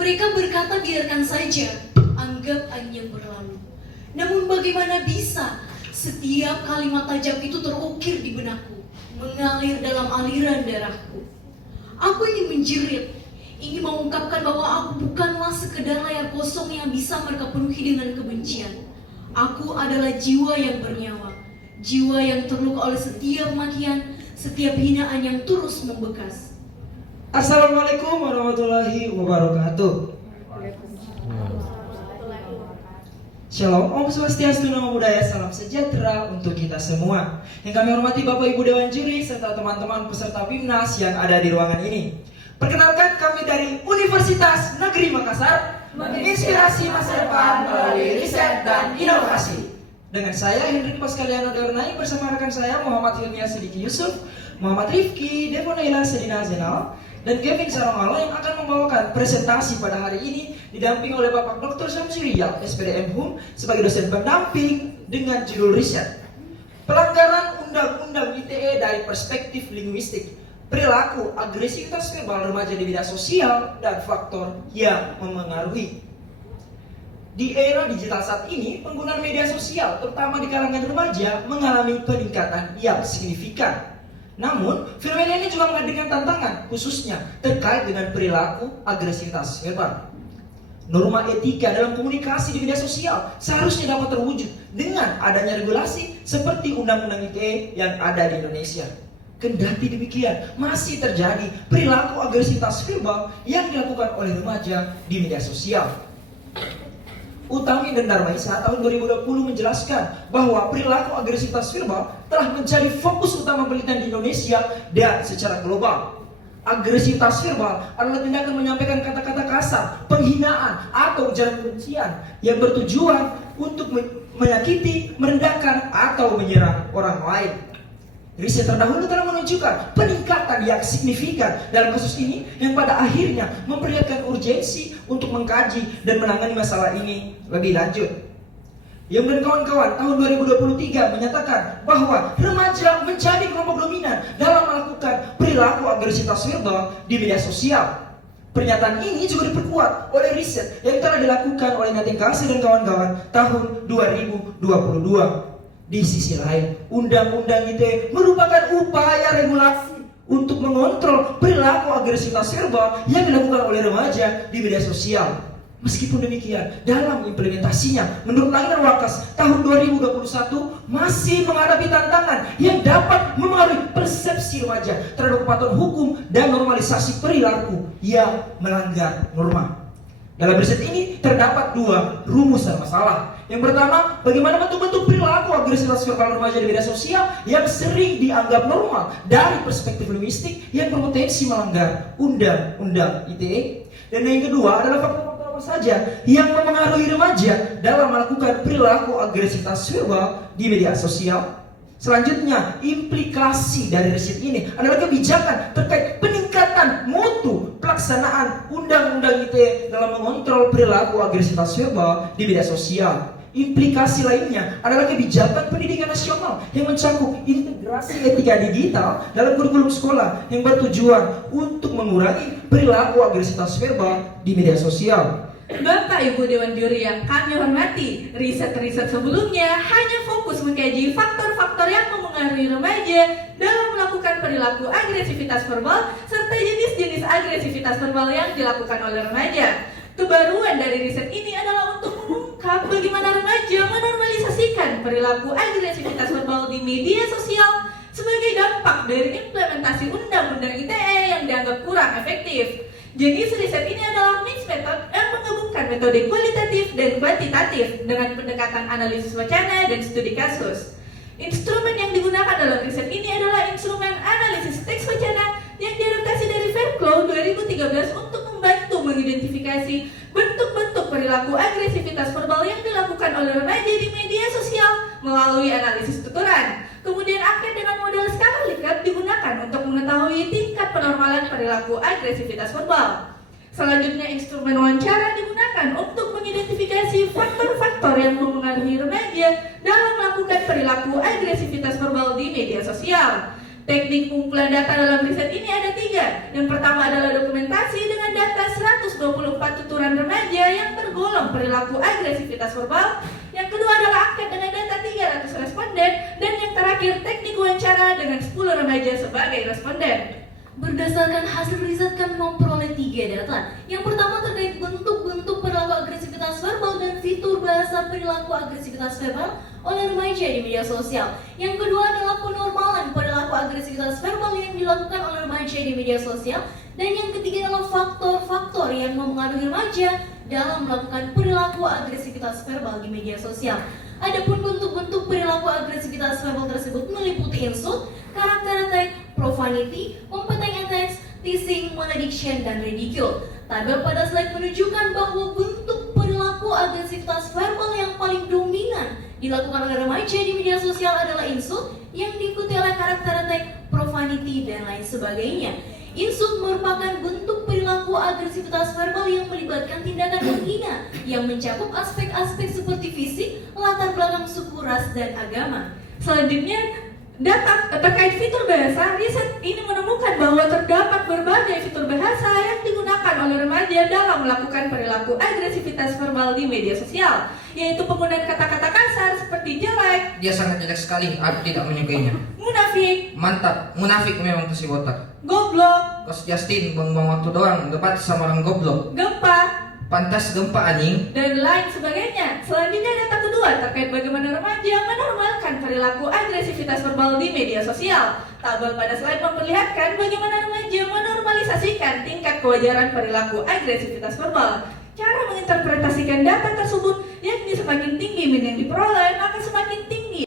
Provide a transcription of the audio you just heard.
Mereka berkata biarkan saja, anggap hanya berlalu. Namun bagaimana bisa setiap kalimat tajam itu terukir di benakku, mengalir dalam aliran darahku. Aku ingin menjerit, ingin mengungkapkan bahwa aku bukanlah sekedar layar kosong yang bisa mereka penuhi dengan kebencian. Aku adalah jiwa yang bernyawa, jiwa yang terluka oleh setiap makian, setiap hinaan yang terus membekas. Assalamualaikum warahmatullahi wabarakatuh. Shalom, Om Swastiastu, Namo Buddhaya, salam sejahtera untuk kita semua. Yang kami hormati Bapak Ibu Dewan Juri serta teman-teman peserta BIMNAS yang ada di ruangan ini. Perkenalkan, kami dari Universitas Negeri Makassar, menginspirasi masa depan melalui riset dan inovasi. Dengan saya Hendrik Paskaliano Deornai bersama rekan saya Muhammad Hilmiah Sidiki Yusuf, Muhammad Rifki Devonaila Sedina Zenal, dan Kevin Sarongalo yang akan membawakan presentasi pada hari ini didamping oleh Bapak Dr. Syamsurial, SPDM HUM, sebagai dosen pendamping dengan judul riset Pelanggaran Undang-Undang ITE dari Perspektif Linguistik, Perilaku Agresivitas Verbal Remaja di Media Sosial, dan Faktor yang Memengaruhi. Di era digital saat ini, penggunaan media sosial, terutama di kalangan remaja, mengalami peningkatan yang signifikan. Namun, fenomena ini juga menghadirkan tantangan, khususnya terkait dengan perilaku agresivitas verbal. Norma etika dalam komunikasi di media sosial seharusnya dapat terwujud dengan adanya regulasi seperti Undang-Undang ITE yang ada di Indonesia. Kendati demikian, masih terjadi perilaku agresivitas verbal yang dilakukan oleh remaja di media sosial. Utami dan Darmaisa tahun 2020 menjelaskan bahwa perilaku agresivitas verbal telah menjadi fokus utama penelitian di Indonesia dan secara global. Agresivitas verbal adalah tindakan menyampaikan kata-kata kasar, penghinaan, atau ujaran kebencian yang bertujuan untuk menyakiti, merendahkan, atau menyerang orang lain. Riset terdahulu telah menunjukkan peningkatan yang signifikan dalam kasus ini yang pada akhirnya memperlihatkan urgensi untuk mengkaji dan menangani masalah ini lebih lanjut. Yang dan kawan-kawan tahun 2023 menyatakan bahwa remaja menjadi kelompok dominan dalam melakukan perilaku agresivitas verbal di media sosial. Pernyataan ini juga diperkuat oleh riset yang telah dilakukan oleh Nating Kasi dan kawan-kawan tahun 2022. Di sisi lain, Undang-Undang ITE merupakan upaya regulasi untuk mengontrol perilaku agresivitas verbal yang dilakukan oleh remaja di media sosial. Meskipun demikian, dalam implementasinya, menurut Langinan Wakas tahun 2021 masih menghadapi tantangan yang dapat mempengaruhi persepsi remaja terhadap kepatuhan hukum dan normalisasi perilaku yang melanggar norma. Dalam riset ini terdapat dua rumusan masalah. Yang pertama, bagaimana bentuk-bentuk perilaku agresivitas verbal remaja di media sosial yang sering dianggap normal dari perspektif linguistik yang berpotensi melanggar Undang-Undang ITE. Dan yang kedua adalah faktor-faktor apa saja yang mempengaruhi remaja dalam melakukan perilaku agresivitas verbal di media sosial. Selanjutnya, implikasi dari riset ini adalah kebijakan terkait peningkatan mutu pelaksanaan Undang-Undang ITE dalam mengontrol perilaku agresivitas verbal di media sosial. Implikasi lainnya adalah kebijakan pendidikan nasional yang mencakup integrasi etika digital dalam kurikulum sekolah yang bertujuan untuk mengurangi perilaku agresivitas verbal di media sosial. Bapak Ibu Dewan Juri yang kami hormati, riset-riset sebelumnya hanya fokus mengkaji faktor-faktor yang mempengaruhi remaja dalam melakukan perilaku agresivitas verbal serta jenis-jenis agresivitas verbal yang dilakukan oleh remaja. Kebaruan dari riset ini adalah untuk mengungkap bagaimana remaja menormalisasikan perilaku agresivitas verbal di media sosial sebagai dampak dari implementasi Undang-Undang ITE yang dianggap kurang efektif. Jenis riset ini adalah mixed method yang menggabungkan metode kualitatif dan kuantitatif dengan pendekatan analisis wacana dan studi kasus. Instrumen yang digunakan dalam riset ini adalah instrumen analisis teks wacana yang diadaptasi dari Fairclough 2013 untuk membantu mengidentifikasi bentuk-bentuk perilaku agresivitas verbal yang dilakukan oleh remaja di media sosial melalui analisis tuturan. Kemudian angket dengan model skala Likert digunakan untuk mengetahui tingkat penormalan perilaku agresivitas verbal. Selanjutnya, instrumen wawancara digunakan untuk mengidentifikasi faktor-faktor yang mempengaruhi remaja dalam melakukan perilaku agresivitas verbal di media sosial. Teknik pengumpulan data dalam riset ini ada 3. Yang pertama adalah dokumentasi dengan data 100% 124 tuturan remaja yang tergolong perilaku agresivitas verbal. Yang kedua adalah angket dengan data 300 responden. Dan yang terakhir teknik wawancara dengan 10 remaja sebagai responden. Berdasarkan hasil riset kami memperoleh 3 data. Yang pertama terkait bentuk-bentuk perilaku agresivitas verbal dan fitur bahasa perilaku agresivitas verbal oleh remaja di media sosial. Yang kedua adalah penormalan perilaku agresivitas verbal yang dilakukan oleh remaja di media sosial. Dan yang ketiga adalah faktor-faktor yang mempengaruhi remaja dalam melakukan perilaku agresivitas verbal di media sosial. Adapun bentuk-bentuk perilaku agresivitas verbal tersebut meliputi insult, karakter attack, profanity, compelling attacks, teasing, malediction, dan ridicule. Tabel pada slide menunjukkan bahwa bentuk perilaku agresivitas verbal yang paling dominan dilakukan oleh remaja di media sosial adalah insult, yang diikuti oleh karakter attack, profanity, dan lain sebagainya. Insult merupakan bentuk perilaku agresivitas verbal yang melibatkan tindakan menghina yang mencakup aspek-aspek seperti fisik, latar belakang suku, ras, dan agama. Selanjutnya, data terkait fitur bahasa, riset ini menemukan bahwa terdapat berbagai fitur bahasa yang digunakan oleh remaja dalam melakukan perilaku agresivitas verbal di media sosial, yaitu penggunaan kata-kata kasar seperti jelek, Dia sangat jelek sekali, aku tidak menyukainya. munafik, Mantap, munafik memang tuh si botak. goblok, Kos Justin, buang-buang waktu doang, debat sama orang goblok. gempa, Pantas gempa anjing. dan lain sebagainya. Selanjutnya data kedua terkait bagaimana remaja menormalkan perilaku agresivitas verbal di media sosial. Tabel pada slide memperlihatkan bagaimana remaja menormalisasikan tingkat kewajaran perilaku agresivitas verbal. Cara menginterpretasikan data tersebut yakni semakin tinggi min yang diperoleh, maka semakin tinggi